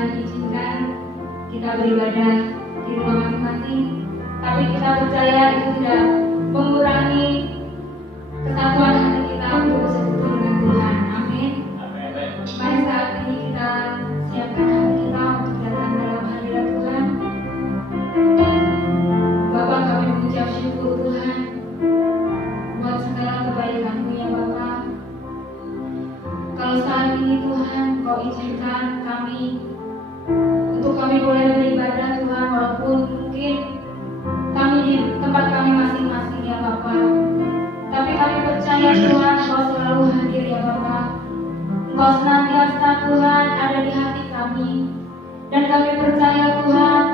Tuhan izinkan kita beribadah di rumah masing-masing, tapi kita percaya itu tidak mengurangi kesatuan hati kita untuk bersekutu dengan Tuhan. Amin. Mari saat ini kita siapkan hati kita untuk datang dalam hadirat Tuhan. Bapa, kami mengucap syukur Tuhan buat segala kebaikan-Mu ya Bapa. Kalau saat ini Tuhan Kau izinkan kami untuk kami boleh beribadah Tuhan, walaupun mungkin kami di tempat kami masing-masing ya Bapa, tapi kami percaya Tuhan Kau selalu hadir ya Bapa. Engkau senantiasa Tuhan ada di hati kami, dan kami percaya Tuhan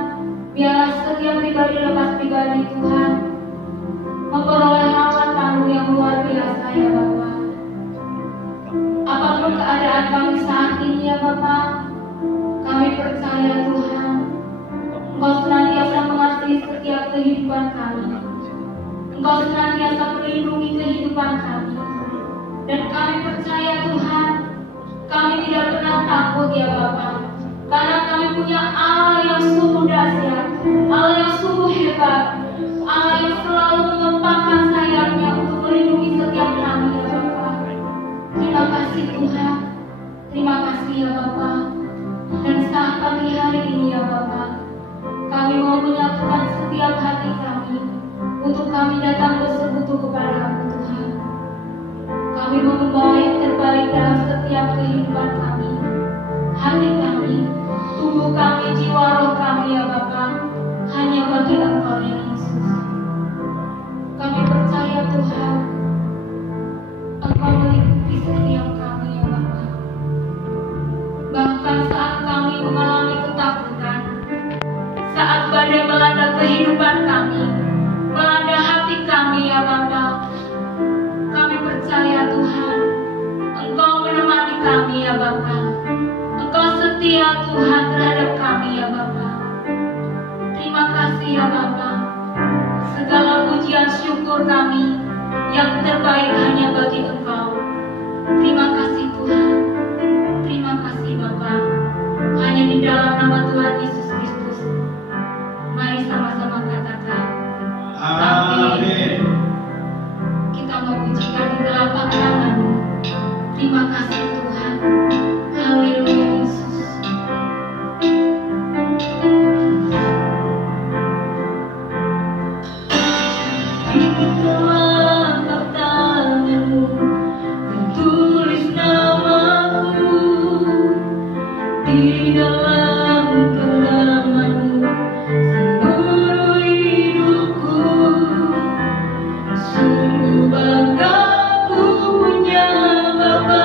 biarlah setiap pribadi lepas pribadi Tuhan memperoleh hawatan-Mu yang luar biasa ya Bapa. Apapun keadaan kami saat ini ya Bapa, kami percaya Tuhan Engkau senantiasa mengasihi setiap kehidupan kami. Engkau senantiasa melindungi kehidupan kami, dan kami percaya Tuhan kami tidak pernah takut ya Bapa, karena kami punya Allah yang sungguh dahsyat, Allah yang sungguh hebat, Allah yang selalu mengepakkan sayapnya untuk melindungi setiap kami ya Bapa. Terima kasih Tuhan, terima kasih ya Bapa. Dan saat pagi hari ini ya Bapa, kami mau menyatukan setiap hati kami untuk kami datang bersekutu kepada-Mu Tuhan. Kami mau membawa yang terbaik dalam setiap kehidupan kami, hati kami, tubuh kami, jiwa roh kami ya Bapa, hanya bagi Engkau ya Yesus. Kami percaya Tuhan Engkau meliputi setiap kami ya Bapa. Bahkan saat kami mengalami ketakutan, saat badai melanda kehidupan kami, melanda hati kami ya Bapa, kami percaya Tuhan Engkau menemani kami ya Bapa. Engkau setia Tuhan terhadap kami ya Bapa. Terima kasih ya Bapa. Segala pujian syukur kami yang terbaik hanya bagi Engkau. Terima kasih Tuhan. Terima kasih Bapa. Hanya di dalam nama Tuhan Yesus Kristus, mari sama-sama katakan amin. Kita mau pujikan di telapak tangan-Mu. Terima kasih Tuhan. Haleluya Yesus. Di telapak tangan-Mu tertulis namaku, di dalam genggaman-Mu seluruh hidupku. Sungguh bangga ku punya Bapa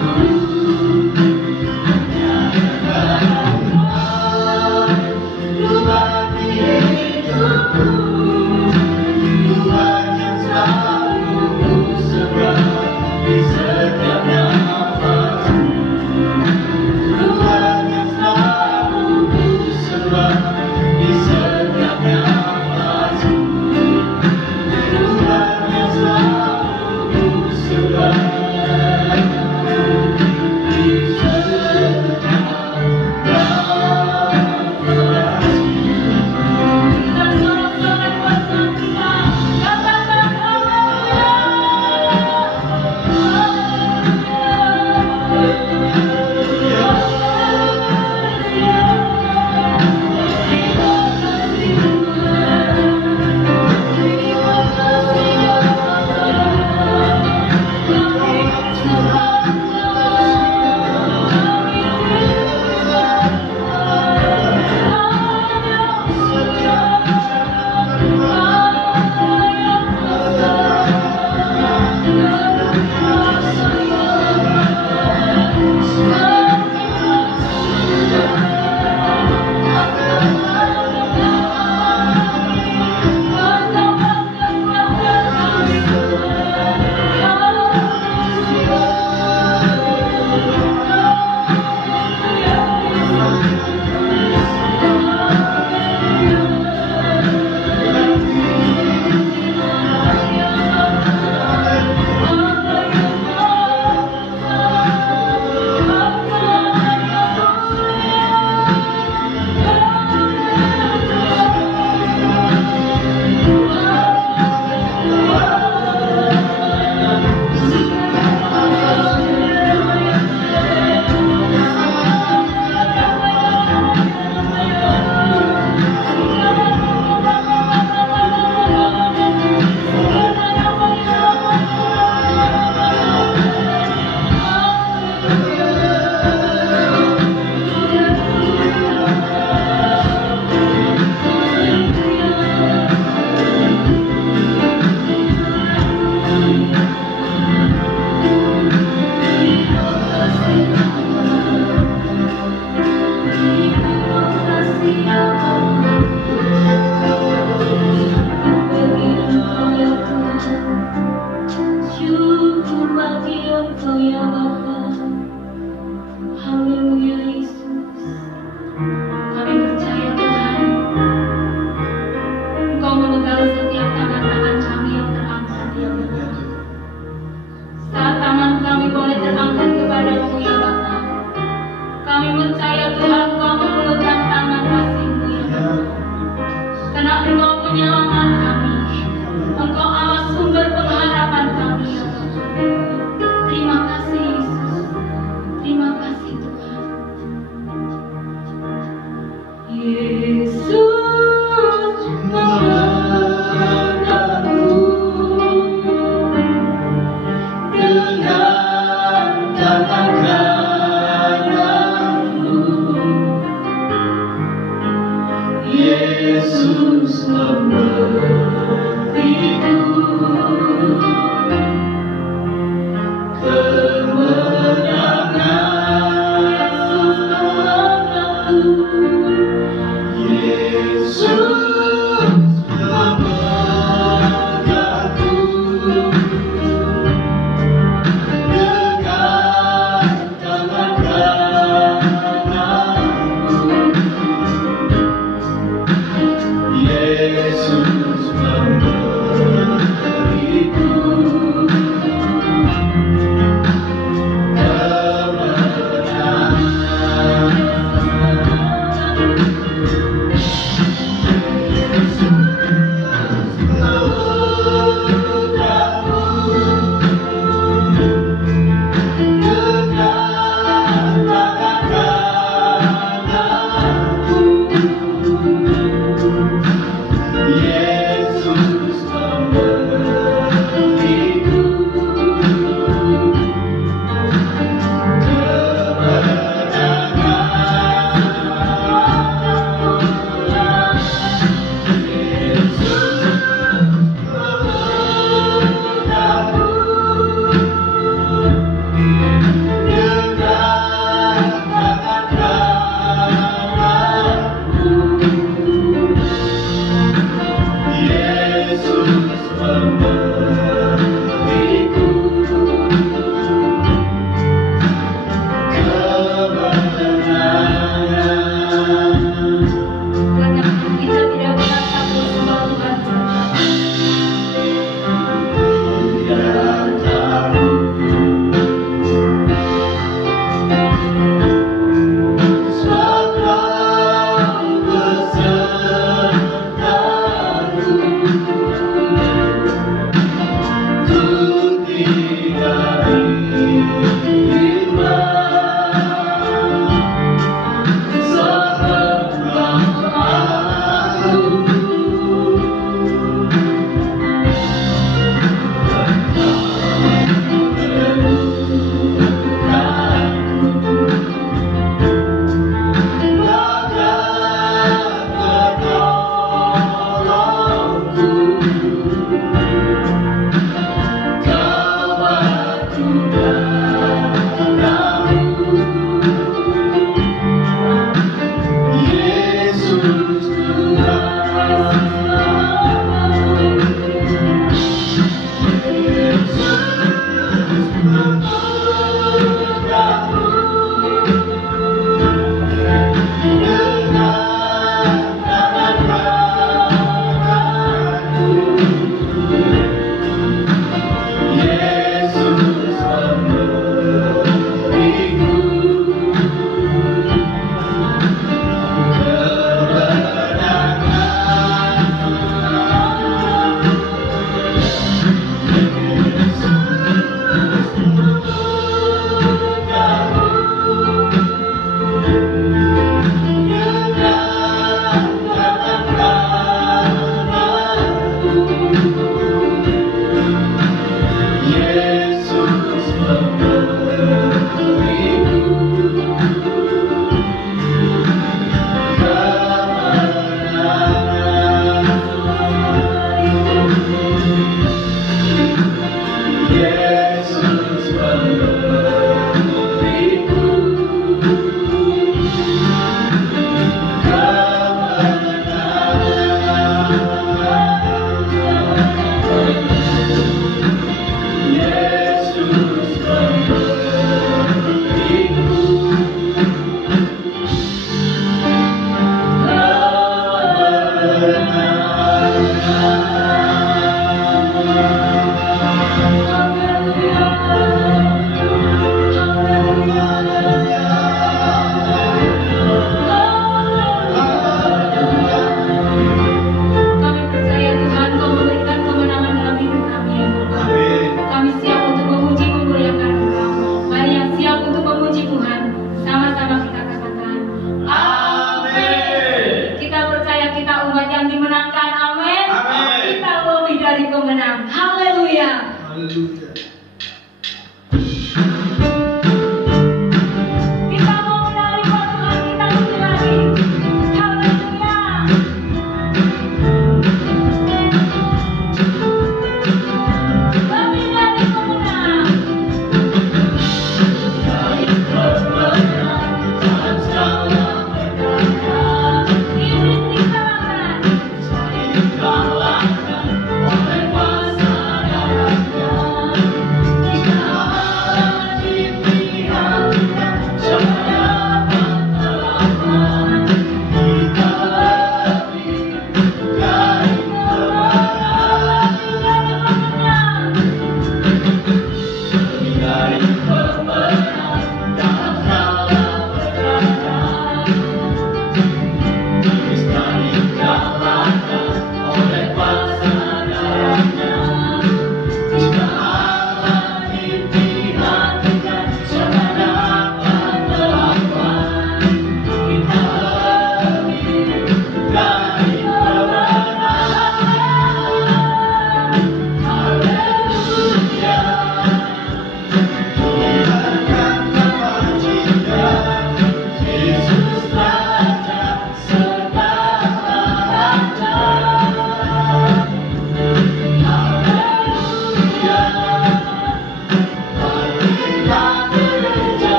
Tuhan yang selalu ku sebar.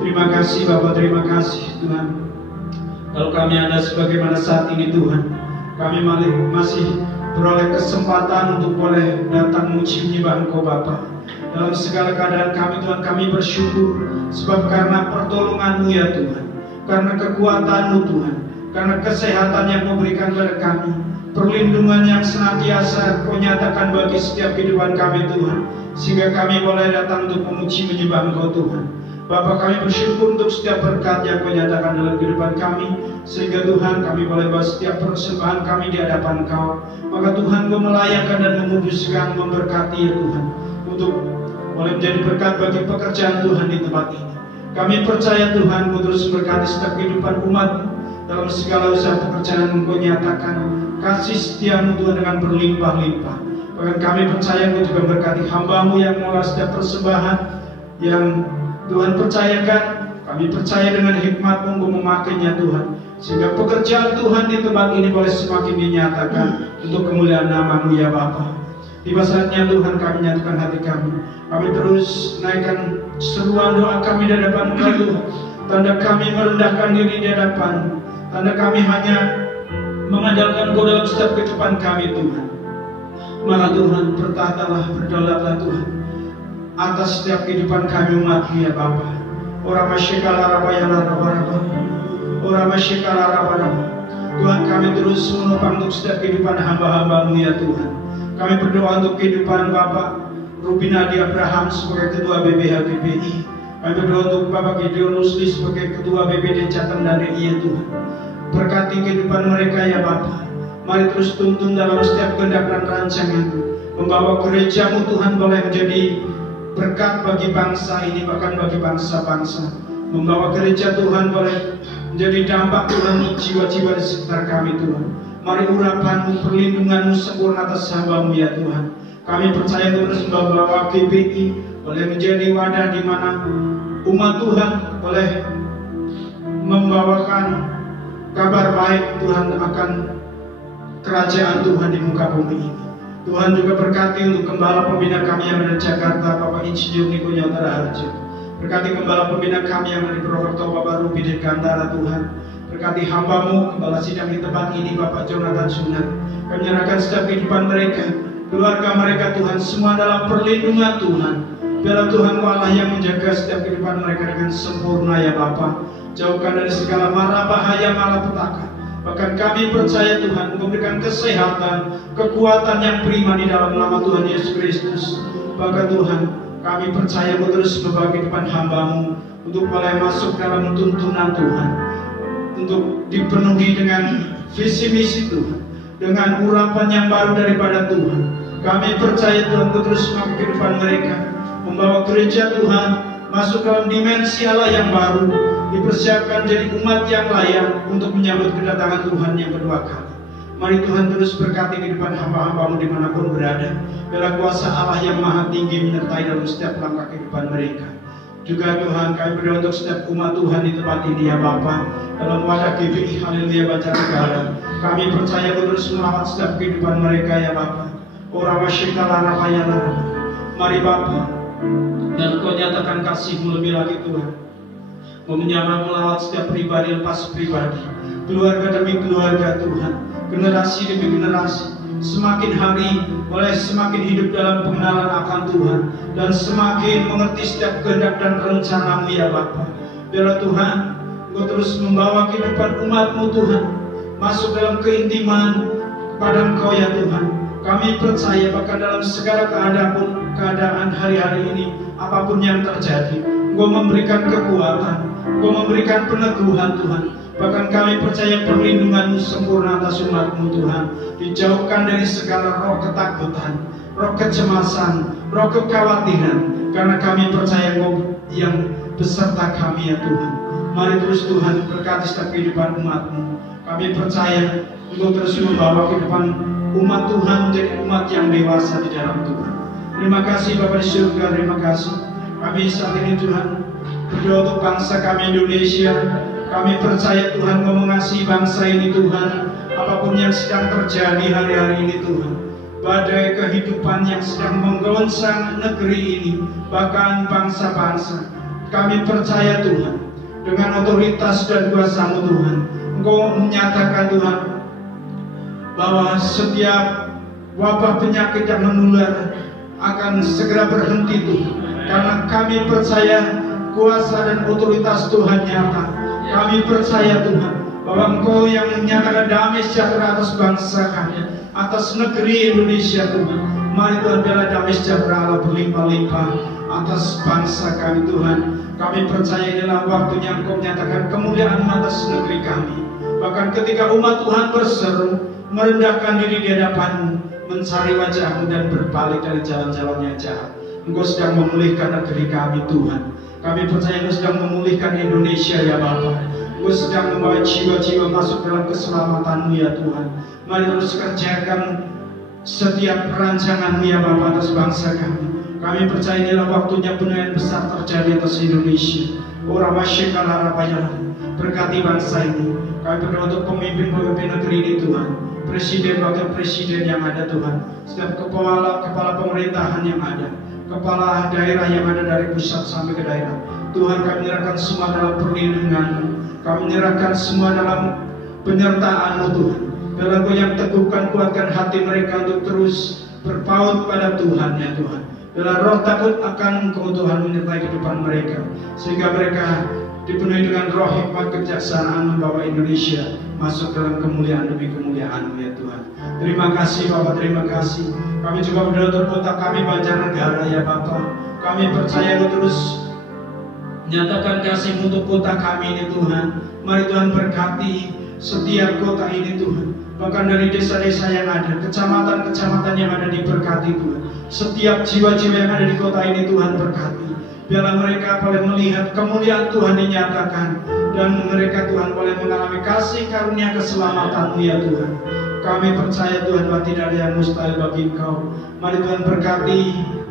Terima kasih Bapak, terima kasih Tuhan. Kalau kami ada sebagaimana saat ini Tuhan, kami masih beroleh kesempatan untuk boleh datang memuji menyembah Engkau Bapa. Dalam segala keadaan kami Tuhan, kami bersyukur sebab karena pertolongan-Mu ya Tuhan, karena kekuatan-Mu Tuhan, karena kesehatan yang Kau berikan kepada kami, perlindungan yang senantiasa Kau nyatakan bagi setiap kehidupan kami Tuhan, sehingga kami boleh datang untuk memuji menyembah Engkau Tuhan. Bapa, kami bersyukur untuk setiap berkat yang Kau nyatakan dalam kehidupan kami, sehingga Tuhan kami boleh bawa setiap persembahan kami di hadapan Kau. Maka Tuhan Kau melayakkan dan memuduskan, memberkati ya Tuhan, untuk boleh menjadi berkat bagi pekerjaan Tuhan di tempat ini. Kami percaya Tuhan Kau terus memberkati setiap kehidupan umat dalam segala usaha pekerjaan. Kau nyatakan kasih setia-Mu Tuhan dengan berlimpah-limpah. Bahkan kami percaya Kau juga memberkati hamba-Mu yang mengolah setiap persembahan yang Tuhan percayakan. Kami percaya dengan hikmat-Mu Kau memakainya Tuhan, sehingga pekerjaan Tuhan di tempat ini boleh semakin dinyatakan untuk kemuliaan nama-Mu ya Bapa. Tiba saatnya Tuhan kami nyatakan hati kami. Kami terus naikkan seruan doa kami di hadapan Engkau Tuhan. Tanda kami merendahkan diri di hadapan, tanda kami hanya mengandalkan Kau dalam setiap kehidupan kami Tuhan. Maka Tuhan bertahtalah, berdaulatlah Tuhan atas setiap kehidupan kami umat-Mu ya Bapa. Ora masyikala rabayala rabaraba, ora masyikala rabaraba. Tuhan, kami terus menopang untuk setiap kehidupan hamba-hamba-Mu ya Tuhan. Kami berdoa untuk kehidupan Bapak Rubinadi Abraham sebagai Ketua BPH-BPI. Kami berdoa untuk Bapak Gideon Rusli sebagai Ketua BPD Jateng dan DI ya Tuhan. Berkati kehidupan mereka ya Bapa. Mari terus tuntun dalam setiap kehendak dan rancangan. Membawa gereja-Mu Tuhan boleh menjadi berkat bagi bangsa ini, bahkan bagi bangsa-bangsa. Membawa gereja Tuhan boleh menjadi dampak Tuhan untuk jiwa-jiwa di sekitar kami Tuhan. Mari urapan-Mu, perlindungan-Mu sempurna atas hamba-Mu ya Tuhan. Kami percaya terus membawa GPI boleh menjadi wadah di mana umat Tuhan boleh membawakan kabar baik Tuhan akan kerajaan Tuhan di muka bumi ini. Tuhan juga berkati untuk gembala pembina kami yang ada di Jakarta, Bapak Insinyur Niko Nyotara Harjo. Berkati gembala pembina kami yang ada di Purwokerto, Bapak Ruby Dirgantara Tuhan. Berkati hamba-Mu, gembala sidang di tempat ini, Bapak Jonathan Sunan. Kami menyerahkan setiap kehidupan mereka, keluarga mereka Tuhan, semua dalam perlindungan Tuhan. Biarlah Tuhan Allah yang menjaga setiap kehidupan mereka dengan sempurna ya Bapa. Jauhkan dari segala mara bahaya, malapetaka. Bahkan kami percaya Tuhan memberikan kesehatan, kekuatan yang prima di dalam nama Tuhan Yesus Kristus. Bahkan Tuhan, kami percaya Kau terus membawa kehidupan hamba-Mu untuk boleh masuk dalam tuntunan Tuhan, untuk dipenuhi dengan visi misi Tuhan, dengan urapan yang baru daripada Tuhan. Kami percaya Tuhan Kau terus membawa kehidupan mereka, membawa gereja Tuhan masuk dalam dimensi Allah yang baru, dipersiapkan jadi umat yang layak untuk menyambut kedatangan Tuhan yang kedua kali. Mari Tuhan terus berkati kehidupan hamba-hamba-Mu dimanapun berada. Biarlah kuasa Allah yang maha tinggi menyertai dalam setiap langkah kehidupan mereka. Juga Tuhan, kami berdoa untuk setiap umat Tuhan di tempat ini ya Bapa. Dalam wadah GPI Haleluya Baca Negara, kami percaya Kau terus merawat setiap kehidupan mereka ya Bapa. Ora wasyikala rapayana. Mari Bapa, dan Kau nyatakan kasih-Mu lebih lagi Tuhan. Menyamar melawat setiap pribadi lepas pribadi, keluarga demi keluarga Tuhan, generasi demi generasi. Semakin hari boleh semakin hidup dalam pengenalan akan Tuhan, dan semakin mengerti setiap kehendak dan rencana-Mu ya Bapa. Biarlah Tuhan Kau terus membawa kehidupan umat-Mu Tuhan masuk dalam keintiman kepada Engkau ya Tuhan. Kami percaya bahkan dalam segala keadaan hari-hari ini, apapun yang terjadi, Engkau memberikan kekuatan, Engkau memberikan peneguhan Tuhan. Bahkan kami percaya perlindungan-Mu sempurna atas umat-Mu Tuhan. Dijauhkan dari segala roh ketakutan, roh kecemasan, roh kekhawatiran. Karena kami percaya Engkau yang beserta kami ya Tuhan. Mari terus Tuhan berkati setiap kehidupan umat-Mu. Kami percaya Engkau terus membawa kehidupan umat Tuhan menjadi umat yang dewasa di dalam Tuhan. Terima kasih Bapa di surga, terima kasih. Kami saat ini Tuhan berdoa untuk bangsa kami Indonesia. Kami percaya Tuhan Kau mengasihi bangsa ini Tuhan. Apapun yang sedang terjadi hari-hari ini Tuhan, badai kehidupan yang sedang menggoncang negeri ini, bahkan bangsa-bangsa. Kami percaya Tuhan, dengan otoritas dan kuasa-Mu Tuhan, Engkau menyatakan Tuhan, bahwa setiap wabah penyakit yang menular akan segera berhenti Tuhan. Karena kami percaya kuasa dan otoritas Tuhan nyata. Kami percaya Tuhan, bahwa Engkau yang menyatakan damai sejahtera atas bangsa kami, atas negeri Indonesia Tuhan. Mari Tuhan, biarlah damai sejahtera Allah berlimpah-limpah atas bangsa kami Tuhan. Kami percaya inilah waktunya Engkau menyatakan kemuliaan atas negeri kami. Bahkan ketika umat Tuhan berseru, merendahkan diri di hadapan-Mu, mencari wajah-Mu dan berbalik dari jalan-jalan yang jahat, Engkau sedang memulihkan negeri kami Tuhan. Kami percaya Engkau sedang memulihkan Indonesia ya Bapa. Engkau sedang membawa jiwa-jiwa masuk dalam keselamatan-Mu ya Tuhan. Mari terus kerjakan setiap perancangan-Mu ya Bapa atas bangsa kami. Kami percaya inilah waktunya penuaian besar terjadi atas Indonesia. Ora masyikal harapannya, berkati bangsa ini. Kami berdoa untuk pemimpin-pemimpin negeri ini Tuhan, presiden, wakil presiden yang ada Tuhan, setiap kepala pemerintahan yang ada, kepala daerah yang ada dari pusat sampai ke daerah. Tuhan, kami menyerahkan semua dalam perlindungan-Mu. Kami menyerahkan semua dalam penyertaan-Mu Tuhan. Dalam Engkau yang teguhkan, kuatkan hati mereka untuk terus berpaut pada Tuhan ya Tuhan. Dalam roh takut akan Engkau Tuhan menyertai kehidupan mereka, sehingga mereka dipenuhi dengan roh hikmat kebijaksanaan membawa Indonesia masuk dalam kemuliaan demi kemuliaan-Mu ya Tuhan. Terima kasih Bapak, terima kasih. Kami juga berdoa untuk kota kami Banjarnegara ya Bapak. Kami percaya Engkau terus nyatakan kasih-Mu untuk kota kami ini Tuhan. Mari Tuhan berkati setiap kota ini Tuhan. Bahkan dari desa-desa yang ada, kecamatan-kecamatan yang ada diberkati Tuhan. Setiap jiwa-jiwa yang ada di kota ini Tuhan berkati. Biarlah mereka boleh melihat kemuliaan Tuhan dinyatakan, dan mereka Tuhan boleh mengalami kasih karunia keselamatan-Mu ya Tuhan. Kami percaya Tuhan bahwa tidak ada yang mustahil bagi Engkau. Mari Tuhan berkati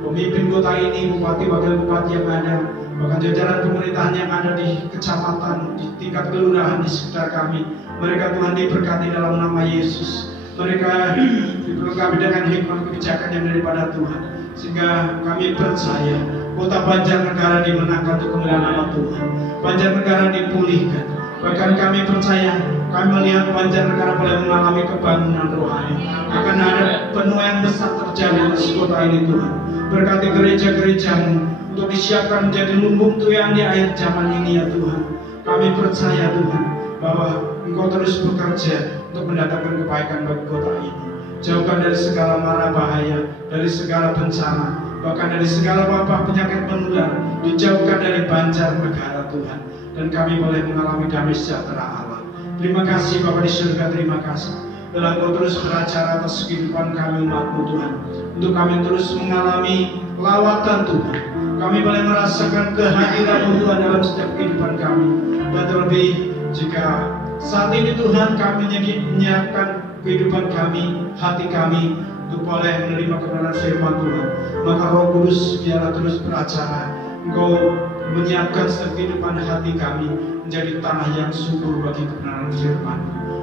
pemimpin kota ini, bupati, wakil bupati yang ada, bahkan jajaran pemerintahan yang ada di kecamatan, di tingkat kelurahan di sekitar kami. Mereka Tuhan diberkati dalam nama Yesus. Mereka diperlengkapi dengan hikmat kebijakan yang daripada Tuhan, sehingga kami percaya kota Banjarnegara dimenangkan untuk kemuliaan nama Tuhan. Banjarnegara dipulihkan. Bahkan kami percaya, kami melihat Banjarnegara boleh mengalami kebangunan rohani. Akan ada penuaian besar terjadi atas kota ini Tuhan. Berkati gereja-gereja-Mu untuk disiapkan menjadi lumbung tuaian di akhir zaman ini ya Tuhan. Kami percaya Tuhan, bahwa Engkau terus bekerja untuk mendatangkan kebaikan bagi kota ini. Jauhkan dari segala mara bahaya, dari segala bencana, bahkan dari segala wabah penyakit menular. Dijauhkan dari Banjarnegara Tuhan, dan kami boleh mengalami damai sejahtera Allah. Terima kasih Bapa di surga, terima kasih. Dalam Engkau terus beracara atas kehidupan kami umat-Mu Tuhan, untuk kami terus mengalami lawatan Tuhan. Kami boleh merasakan kehadiran-Mu Tuhan dalam setiap kehidupan kami. Dan terlebih jika saat ini Tuhan kami menyiapkan kehidupan kami, hati kami untuk boleh menerima kebenaran firman Tuhan, maka Roh Kudus biarlah terus beracara. Engkau menyiapkan setiap kehidupan hati kami menjadi tanah yang subur bagi kebenaran firman.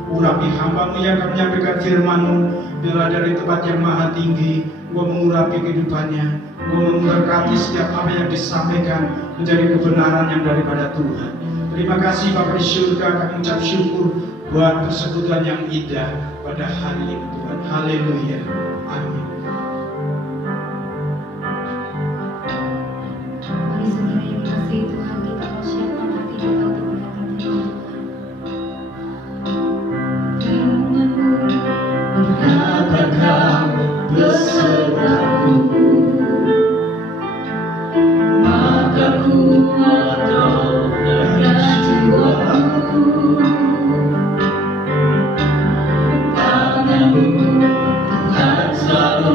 Urapi hamba-Mu yang akan menyampaikan firman-Mu, biarlah dari tempat yang maha tinggi Engkau mengurapi kehidupannya. Engkau memberkati setiap apa yang disampaikan menjadi kebenaran yang daripada Tuhan. Terima kasih Bapa di surga, kami ucap syukur buat persekutuan yang indah pada hari ini Tuhan. Haleluya. Amin. Mari saudara yang kasih Tuhan, kita persiapkan hati kita untuk mendengarkan firman-Mu. Berkata Kamu besertaku, maka kuatlah jiwaku. Tangan-Mu Tuhan selalu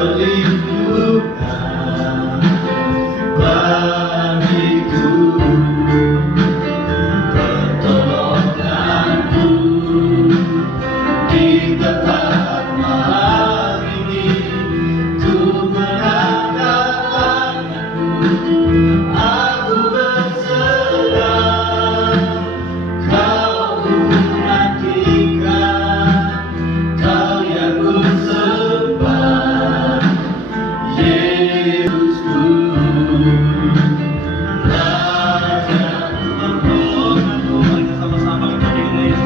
perlindungan bagiku, pertolonganku di tempat malam ini. Ku mengangkat tanganku, aku berserah. Kau ku nantikan, Kau yang ku sembah, Yesusku, Rajaku. Pertolonganku, mari kita sama-sama kita nyanyi.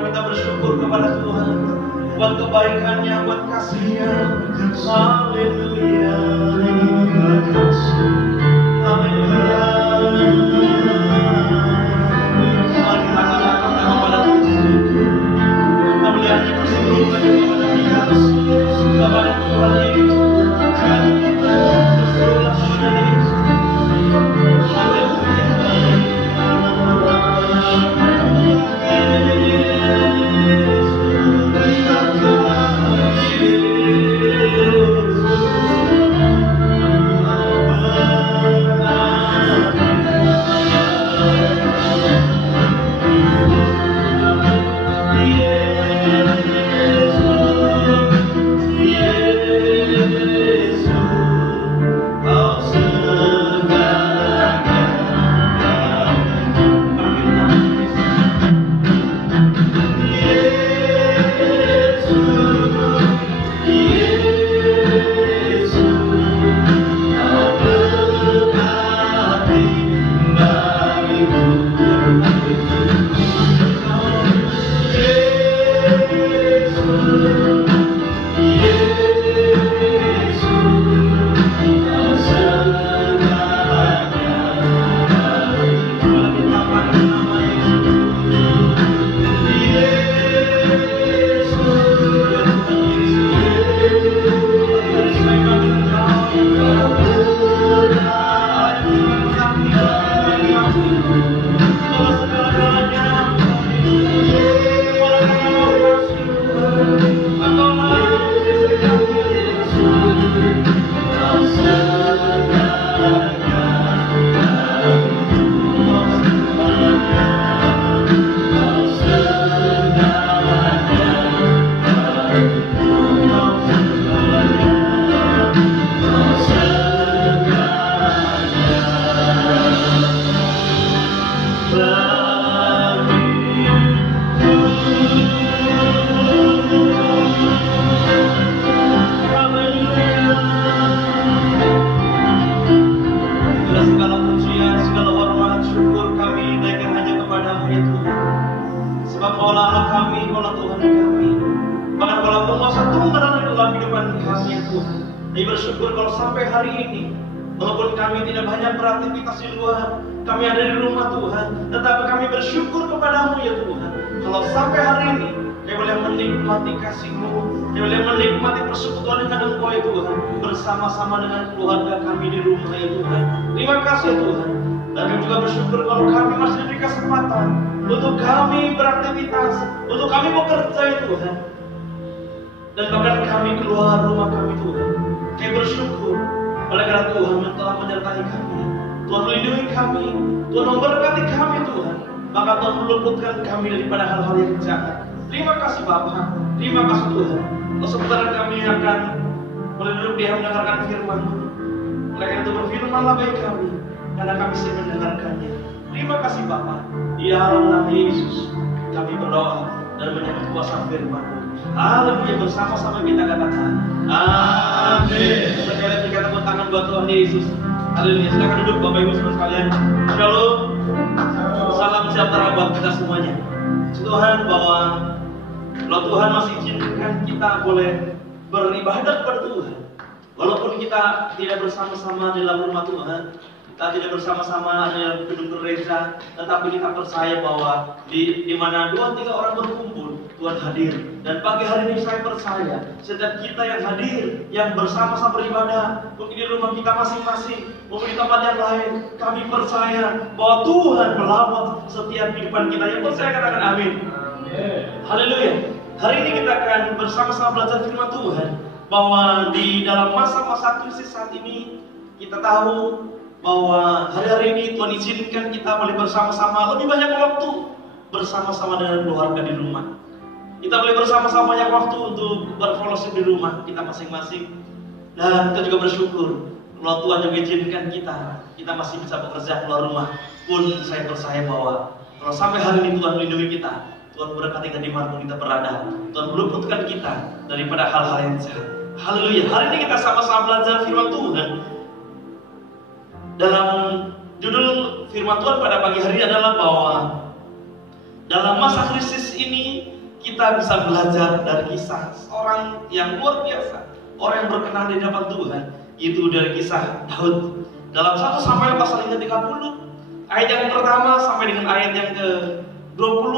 Kita bersyukur kepada Tuhan buat kebaikannya, buat kasih-Nya. Haleluya, haleluya. Mari kita katakan kepada Tuhan, kita melihat bersyukur kepada Dia, kepada Tuhan Yesus. Bersyukurlah kepada Yesus. Kaulah Allah kami, Kaulah Tuhan kami. Bahkan Kaulah penguasa tunggal di dalam kehidupan kami ya Tuhan. Kami bersyukur kalau sampai hari ini, walaupun kami tidak banyak beraktivitas di luar, kami ada di rumah Tuhan, tetapi kami bersyukur kepadamu ya Tuhan. Kalau sampai hari ini, kami boleh menikmati kasih-Mu, kami boleh menikmati persekutuan dengan Engkau ya Tuhan, bersama-sama dengan keluarga kami di rumah ya Tuhan. Terima kasih ya Tuhan. Dan kami juga bersyukur kalau kami masih diberi kesempatan untuk kami beraktivitas, untuk kami bekerja ya Tuhan. Dan bahkan kami keluar rumah kami Tuhan, kami bersyukur oleh karena Tuhan telah menyertai kami. Tuhan melindungi kami, Tuhan memberkati kami Tuhan. Maka Tuhan meluputkan kami daripada hal-hal yang jahat. Terima kasih Bapa, terima kasih Tuhan. Sebentar kami akan boleh duduk diam mendengarkan firman-Mu. Oleh karena itu berfirmanlah bagi kami, karena kami siap mendengarkannya. Terima kasih Bapa. Di dalam nama Yesus kami berdoa dan menyambut kuasa firman-Mu. Haleluya, bersama-sama kita katakan amin. Sekali lagi kita tepuk tangan buat Tuhan Yesus. Haleluya, silakan duduk Bapak Ibu saudara sekalian. Shalom. Salam sejahtera buat kita semuanya. Tuhan bahwa kalau Tuhan masih izinkan kita boleh beribadah kepada Tuhan, walaupun kita tidak bersama-sama di dalam rumah Tuhan, kita tidak bersama-sama dalam gedung gereja, tetapi kita percaya bahwa di mana 2-3 orang berkumpul, Tuhan hadir. Dan pagi hari ini saya percaya setiap kita yang hadir, yang bersama-sama beribadah, mungkin di rumah kita masing-masing, mungkin di tempat yang lain, kami percaya bahwa Tuhan melawat setiap kehidupan kita. Yang percaya katakan amin. Haleluya. Hari ini kita akan bersama-sama belajar firman Tuhan, bahwa di dalam masa-masa krisis saat ini, kita tahu bahwa hari-hari ini Tuhan izinkan kita boleh bersama-sama lebih banyak waktu bersama-sama dengan keluarga di rumah. Kita boleh bersama-sama banyak waktu untuk berfellowship di rumah kita masing-masing. Dan kita juga bersyukur kalau Tuhan juga izinkan kita masih bisa bekerja keluar rumah. Pun saya percaya bahwa kalau sampai hari ini Tuhan melindungi kita, Tuhan berkati kita di mana kita berada, Tuhan meluputkan kita daripada hal-hal yang jahat. Haleluya. Hari ini kita sama-sama belajar firman Tuhan. Dalam judul firman Tuhan pada pagi hari adalah bahwa dalam masa krisis ini kita bisa belajar dari kisah seorang yang luar biasa, orang yang berkenan di hadapan Tuhan, itu dari kisah Daud. Dalam 1 Samuel pasal yang ke-30, ayat yang pertama sampai dengan ayat yang ke-20,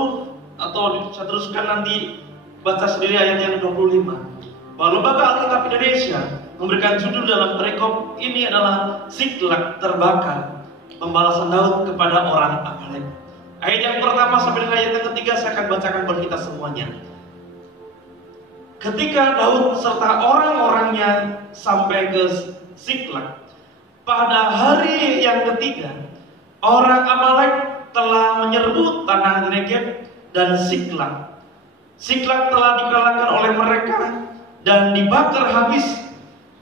atau saya teruskan nanti baca sendiri ayat yang ke-25. Bahwa Lembaga Alkitab Indonesia memberikan judul dalam perikop ini adalah Siklag Terbakar, pembalasan Daud kepada orang Amalek. Ayat yang pertama sampai dengan ayat yang ketiga saya akan bacakan buat kita semuanya. Ketika Daud serta orang-orangnya sampai ke Siklag, pada hari yang ketiga, orang Amalek telah menyerbu tanah Negeb dan Siklag. Siklag telah dikalahkan oleh mereka dan dibakar habis.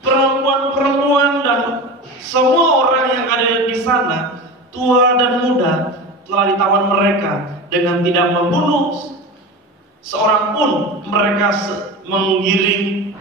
Perempuan-perempuan dan semua orang yang ada di sana, tua dan muda, telah ditawan mereka dengan tidak membunuh seorang pun. Mereka menggiring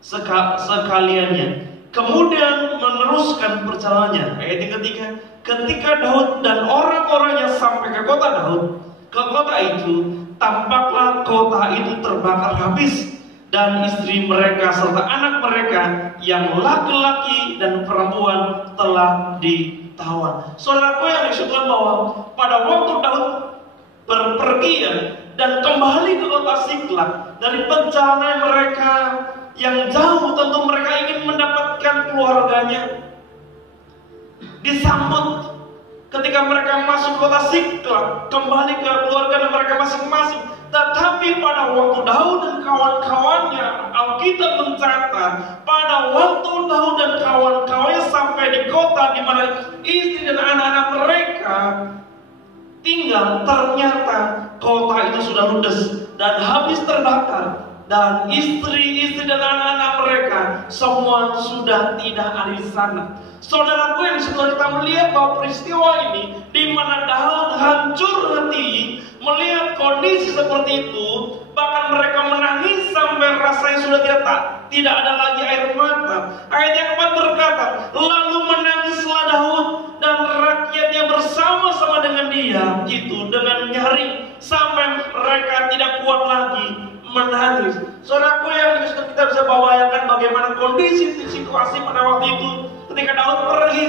sekaliannya, kemudian meneruskan perjalanannya. Ayat yang ketiga, ketika Daud dan orang-orangnya sampai ke kota Daud, ke kota itu, tampaklah kota itu terbakar habis, dan istri mereka serta anak mereka yang laki-laki dan perempuan telah ditawan. Saudaraku yang disyukurkan bahwa pada waktu Daud berpergian dan kembali ke kota Siklag dari perjalanan mereka yang jauh, tentu mereka ingin mendapatkan keluarganya. Disambut ketika mereka masuk kota Siklag, kembali ke keluarga mereka masing-masing. Tetapi pada waktu Daud dan kawan-kawannya, Alkitab mencatat pada waktu Daud dan kawan-kawannya sampai di kota di mana istri dan anak-anak mereka tinggal, ternyata kota itu sudah ludes dan habis terbakar, dan istri-istri dan anak-anak mereka semua sudah tidak ada di sana. Saudaraku yang sudah kita melihat bahwa peristiwa ini di mana Daud hancur hati melihat kondisi seperti itu, bahkan mereka menangis sampai rasanya sudah tidak ada lagi air mata. Ayat yang 4 berkata, lalu menangislah Daud dan rakyatnya bersama bersama-sama dengan dia itu dengan nyaring sampai mereka tidak kuat lagi menangis. Saudaraku yang kita bisa bayangkan bagaimana kondisi situasi pada waktu itu ketika Daud pergi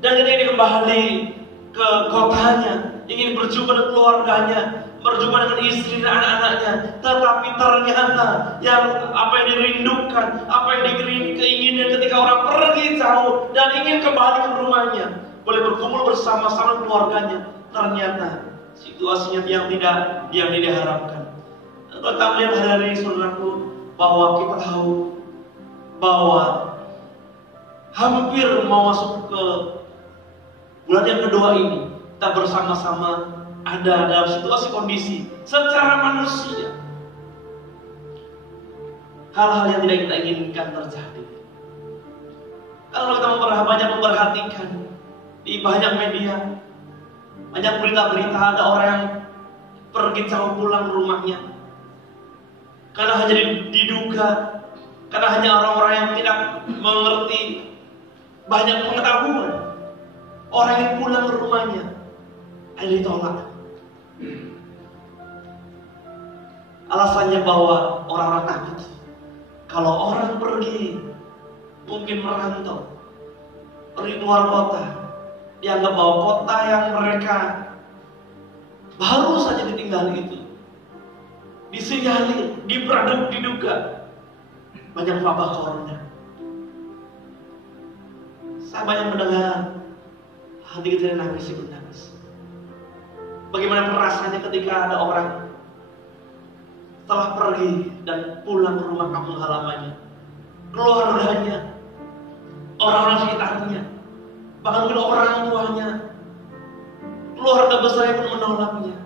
dan ketika dia kembali ke kotanya, ingin berjumpa dengan keluarganya, berjumpa dengan istri dan anak-anaknya, tetapi ternyata yang apa yang dirindukan, apa yang keinginan ketika orang pergi jauh dan ingin kembali ke rumahnya, boleh berkumpul bersama-sama keluarganya, ternyata situasinya yang tidak harapkan. Kita melihat hari ini saudaraku bahwa kita tahu bahwa hampir mau masuk ke bulan yang kedua ini, kita bersama-sama ada dalam situasi kondisi secara manusia hal-hal yang tidak kita inginkan terjadi. Kalau kita banyak memperhatikan di banyak media, banyak berita-berita ada orang yang pergi jauh pulang ke rumahnya karena hanya diduga, karena hanya orang-orang yang tidak mengerti banyak pengetahuan. Orang yang pulang ke rumahnya ada ditolak. Alasannya bahwa orang-orang takut kalau orang pergi, mungkin merantau, pergi keluar kota, dianggap bahwa kota yang mereka baru saja ditinggali itu disinyalir, diduga banyak wabah corona. Saya banyak mendengar hati kita nangis. Bagaimana perasaannya ketika ada orang telah pergi dan pulang ke rumah kampung halamannya, keluarganya, orang-orang sekitarnya, bahkan mungkin orang tuanya, keluarga besarnya pun menolaknya.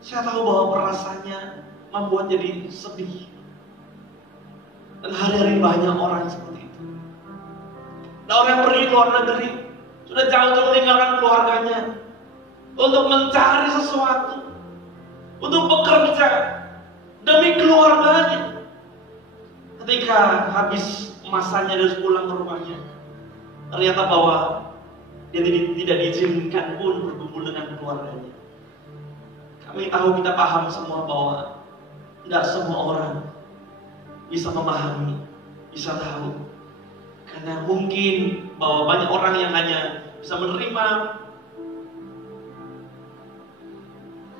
Saya tahu bahwa perasaannya membuat jadi sedih. Dan hari-hari banyak orang seperti itu. Nah, orang yang pergi ke luar negeri sudah jauh-jauh meninggalkan keluarganya untuk mencari sesuatu, untuk bekerja demi keluarganya. Ketika habis masanya dia harus pulang ke rumahnya, ternyata bahwa dia tidak diizinkan pun berkumpul dengan keluarganya. Kami tahu, kita paham semua bahwa tidak semua orang bisa memahami, bisa tahu. Karena mungkin bahwa banyak orang yang hanya bisa menerima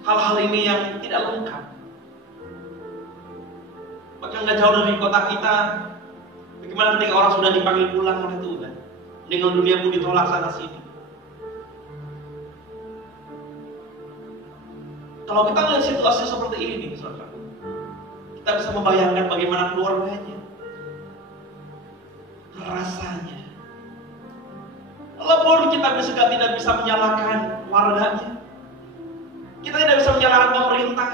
hal-hal ini yang tidak lengkap. Bahkan nggak jauh dari kota kita, bagaimana ketika orang sudah dipanggil pulang oleh Tuhan, dengan dunia pun ditolak sana sini. Kalau kita melihat situasi seperti ini, saudara, kita bisa membayangkan bagaimana keluarganya, rasanya. Walaupun kita tidak bisa menyalahkan warganya, kita tidak bisa menyalahkan pemerintah,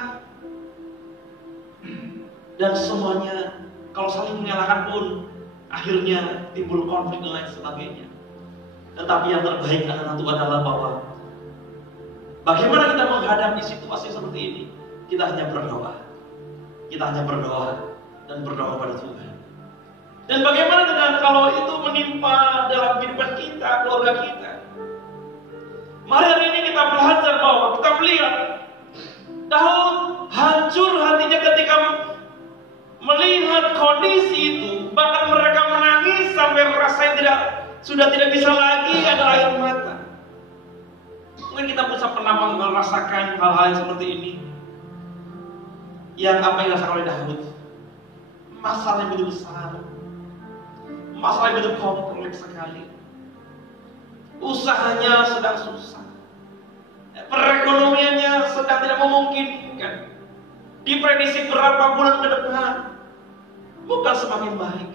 dan semuanya kalau saling menyalahkan pun akhirnya timbul konflik dan lain sebagainya. Tetapi yang terbaik adalah bahwa bagaimana kita menghadapi situasi seperti ini, kita hanya berdoa. Kita hanya berdoa dan berdoa pada Tuhan. Dan bagaimana dengan kalau itu menimpa dalam kehidupan kita, keluarga kita? Mari hari ini kita belajar bahwa kita melihat Daud hancur hatinya ketika melihat kondisi itu. Bahkan mereka menangis sampai rasanya sudah tidak bisa lagi ada air mata. Mungkin kita bisa pernah merasakan hal-hal yang seperti ini. Yang apa yang dirasakan oleh Daud, masalah yang begitu besar, masalah yang begitu kompleks sekali. Usahanya sedang susah, perekonomiannya sedang tidak memungkinkan. Diprediksi berapa bulan ke depan bukan semakin baik.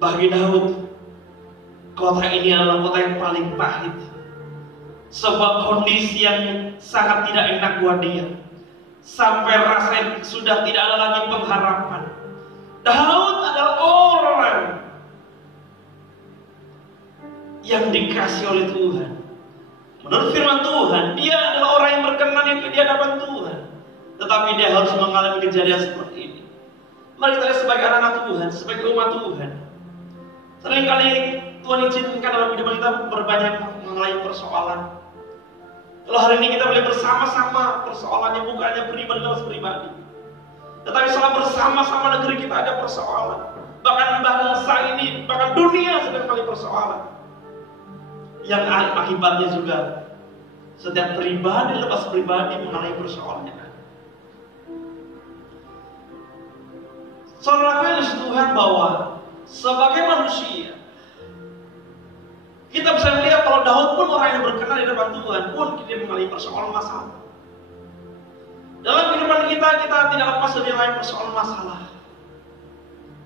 Bagi Daud, kota ini adalah kota yang paling pahit. Sebuah kondisi yang sangat tidak enak buat dia. Sampai rasanya sudah tidak ada lagi pengharapan. Daud adalah orang yang dikasih oleh Tuhan. Menurut firman Tuhan, dia adalah orang yang berkenan di hadapan Tuhan. Tetapi dia harus mengalami kejadian seperti ini. Mari kita lihat sebagai anak-anak Tuhan, sebagai umat Tuhan. Seringkali Tuhan izinkan dalam hidup kita berbanyak mengalami persoalan. Kalau hari ini kita boleh bersama-sama, persoalannya bukan hanya pribadi dalam pribadi, tetapi selama bersama-sama negeri kita ada persoalan. Bahkan bangsa ini, bahkan dunia sedang mengalami persoalan. Yang akibatnya juga setiap pribadi lepas pribadi mengalami persoalannya. Saudara yang Tuhan, bahwa sebagai manusia kita bisa melihat kalau Daud pun orang yang berkenan di depan Tuhan pun dia mengalami persoalan masalah. Dalam kehidupan kita tidak lepas dari lain persoalan masalah.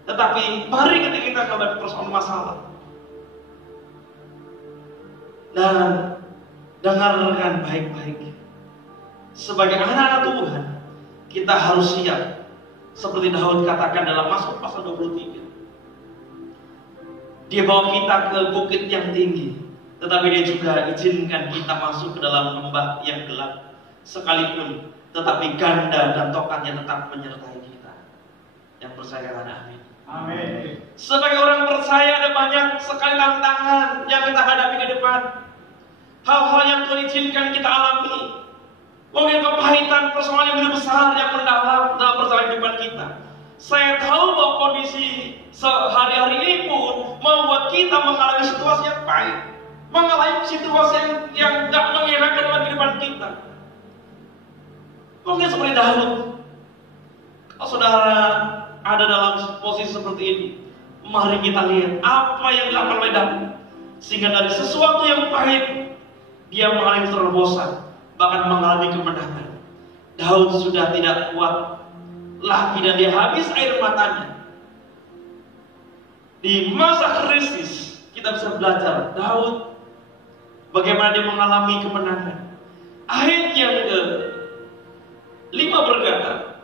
Tetapi mari ketika kita menghadapi persoalan masalah, dan dengarkan baik-baik, sebagai anak-anak Tuhan kita harus siap. Seperti Daud katakan dalam Mazmur pasal 23. Dia bawa kita ke bukit yang tinggi, tetapi dia juga izinkan kita masuk ke dalam lembah yang gelap sekalipun, tetapi ganda dan tokatnya tetap menyertai kita. Yang percaya katakan amin. Amin. Sebagai orang percaya ada banyak sekali tantangan yang kita hadapi ke depan. Hal-hal yang Tuhan izinkan kita alami. Mungkin kepahitan, persoalan yang lebih besar yang mendalam dalam perjalanan kehidupan kita. Saya tahu bahwa kondisi sehari-hari ini pun membuat kita mengalami situasi yang pahit, mengalami situasi yang tidak mengenakan dalam kehidupan kita. Mungkin seperti Daud. Kalau saudara ada dalam posisi seperti ini, mari kita lihat apa yang dilakukan oleh Daud, sehingga dari sesuatu yang pahit dia mengalami terobosan, bahkan mengalami kemenangan. Daud sudah tidak kuat lagi dan dia habis air matanya. Di masa krisis kita bisa belajar Daud bagaimana dia mengalami kemenangan. Ayat yang ke-5 berkata,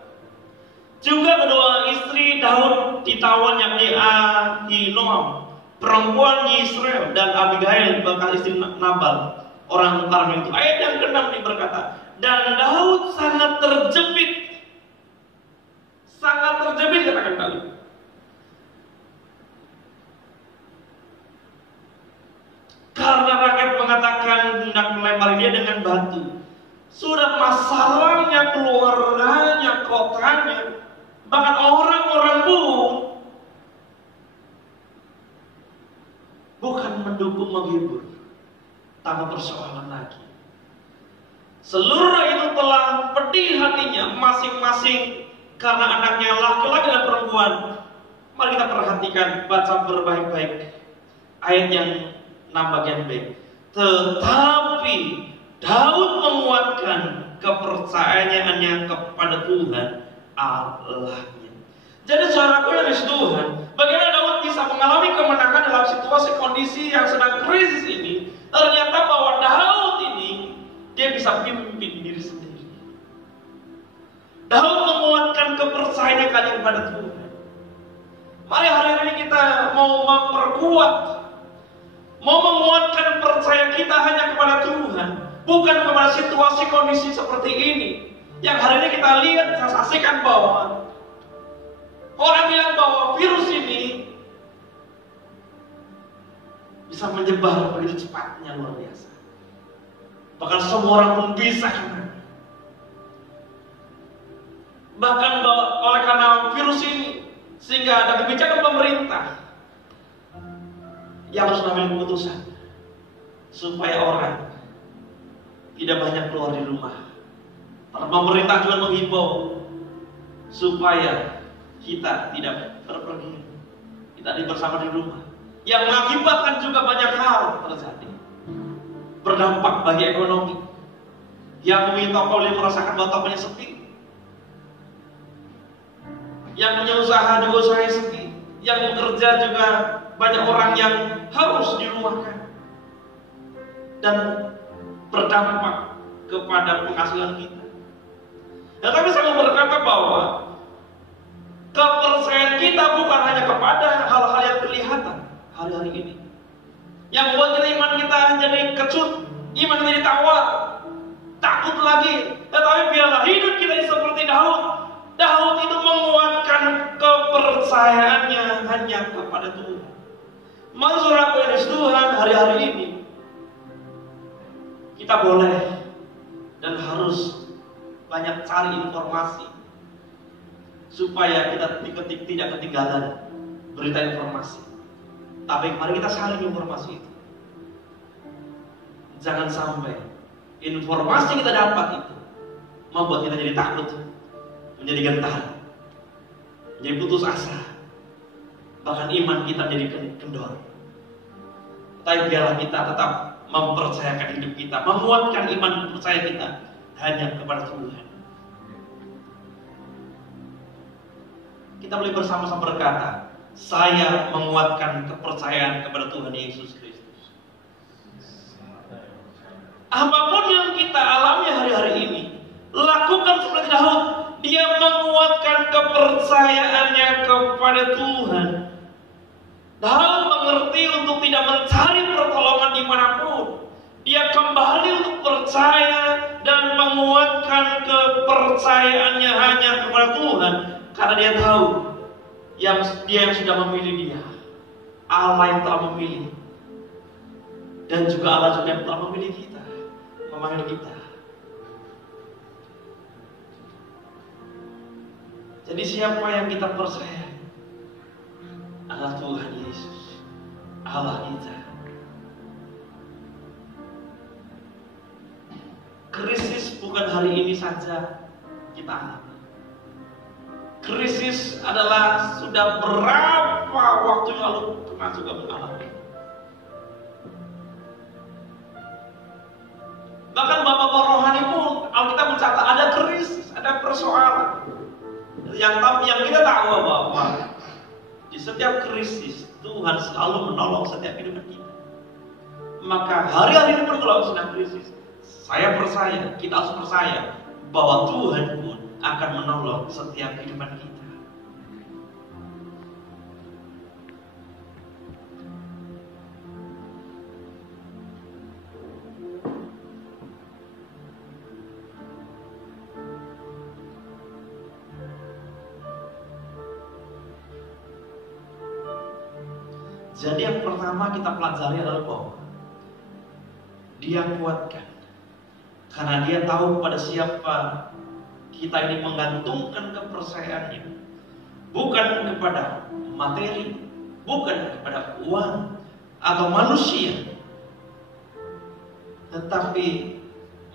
juga kedua istri Daud ditawan, yakni Ahinoam, perempuan Yisrael, dan Abigail bakal istri Nabal, orang Karmel itu. Ayat yang ke-6 berkata, dan Daud sangat terjepit katakan Daud. Karena rakyat mengatakan hendak melempari dia dengan batu. Sudah masalahnya, keluarganya, kotanya, bahkan orang-orang pun bukan mendukung, menghibur, tanpa persoalan lagi. Seluruh itu telah pedih hatinya masing-masing karena anaknya laki-laki dan perempuan. Mari kita perhatikan, baca berbaik-baik ayat yang 6 bagian B. Tetapi Daud menguatkan kepercayaannya kepada Tuhan Allahnya. Jadi saudaraku yang dikasihi Tuhan, bagaimana Daud bisa mengalami kemenangan dalam situasi kondisi yang sedang krisis ini? Ternyata bahwa Daud ini dia bisa pimpin diri sendiri. Daud menguatkan kepercayaannya kepada Tuhan. Mari hari ini kita mau memperkuat, mau menguatkan percaya kita hanya kepada Tuhan, bukan kepada situasi kondisi seperti ini. Yang hari ini kita lihat, saya saksikan bahwa orang bilang bahwa virus ini bisa menyebar begitu cepatnya, luar biasa. Bahkan semua orang pun bisa kena. Bahkan oleh karena virus ini, sehingga ada kebijakan pemerintah yang harus mengambil keputusan supaya orang tidak banyak keluar di rumah. Pemerintah juga menghimbau supaya kita tidak berpergian, kita bersama di rumah, yang mengakibatkan juga banyak hal terjadi, berdampak bagi ekonomi. Yang punya toko boleh merasakan bahwa tokonya sepi, yang punya usaha juga usahanya sepi, yang bekerja juga banyak orang yang harus dirumahkan, dan berdampak kepada penghasilan kita. Ya, tapi saya mau berkata bahwa kepercayaan kita bukan hanya kepada hal-hal yang kelihatan hari-hari ini, yang membuat kita iman kita jadi kecut, iman kita jadi tawar, takut lagi. Tetapi biarlah hidup kita seperti Daud. Daud itu menguatkan kepercayaannya hanya kepada Tuhan. Saudara Tuhan, hari-hari ini kita boleh dan harus banyak cari informasi supaya kita ketik tidak ketinggalan berita informasi. Tapi mari kita saring informasi itu. Jangan sampai informasi kita dapat itu membuat kita jadi takut, menjadi gentar, menjadi putus asa, bahkan iman kita menjadi kendor. Tapi biarlah kita tetap mempercayakan hidup kita, menguatkan iman percaya kita hanya kepada Tuhan. Kita boleh bersama-sama berkata, saya menguatkan kepercayaan kepada Tuhan Yesus Kristus. Apapun yang kita alami hari-hari ini, lakukan seperti Daud. Dia menguatkan kepercayaannya kepada Tuhan. Daud mengerti untuk tidak mencari pertolongan dimanapun. Dia kembali untuk percaya dan menguatkan kepercayaannya hanya kepada Tuhan. Karena dia tahu dia yang sudah memilih dia, Allah yang telah memilih, dan juga Allah juga yang telah memilih kita, memanggil kita. Jadi siapa yang kita percaya adalah Tuhan Yesus, Allah kita. Krisis bukan hari ini saja kita alami. Krisis adalah sudah berapa waktu yang lalu pernah juga mengalami. Bahkan bapak-bapak rohani pun Alkitab mencatat ada krisis, ada persoalan. Yang kita tahu bahwa di setiap krisis Tuhan selalu menolong setiap kehidupan kita. Maka hari-hari ini pun kalau sedang krisis, saya percaya, kita harus percaya bahwa Tuhan pun akan menolong setiap kehidupan kita. Jadi yang pertama kita pelajari adalah bahwa dia kuatkan, karena dia tahu pada siapa kita ini menggantungkan kepercayaannya. Bukan kepada materi, bukan kepada uang atau manusia, tetapi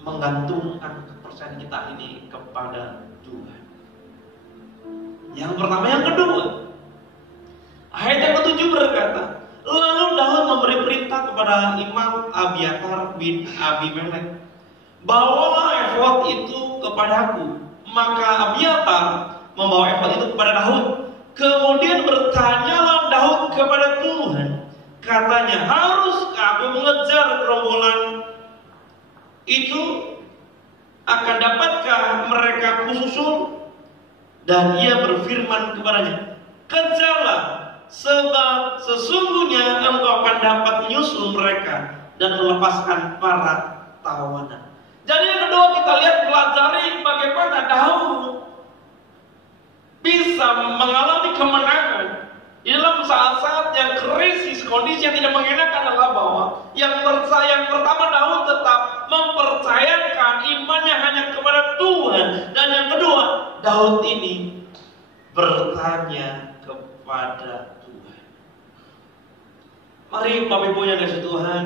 menggantungkan kepercayaan kita ini kepada Tuhan. Yang pertama. Yang kedua, ayat yang ke-7 berkata, lalu Daud memberi perintah kepada Imam Abiatar bin Abimelek, bawalah efod itu kepadaku. Maka Abiatar membawa efod itu kepada Daud. Kemudian bertanyalah Daud kepada Tuhan, katanya, haruskah aku mengejar gerombolan itu? Akan dapatkah mereka kususul? Dan ia berfirman kepadanya, kejarlah, sebab sesungguhnya engkau akan dapat menyusul mereka dan melepaskan para tawanan. Jadi yang kedua kita lihat, pelajari bagaimana Daud bisa mengalami kemenangan di dalam saat-saat yang krisis, kondisi yang tidak mengenakan adalah bahwa yang pertama Daud tetap mempercayakan imannya hanya kepada Tuhan, dan yang kedua Daud ini bertanya kepada Tuhan. Mari Bapak Ibu yang dikasihi Tuhan,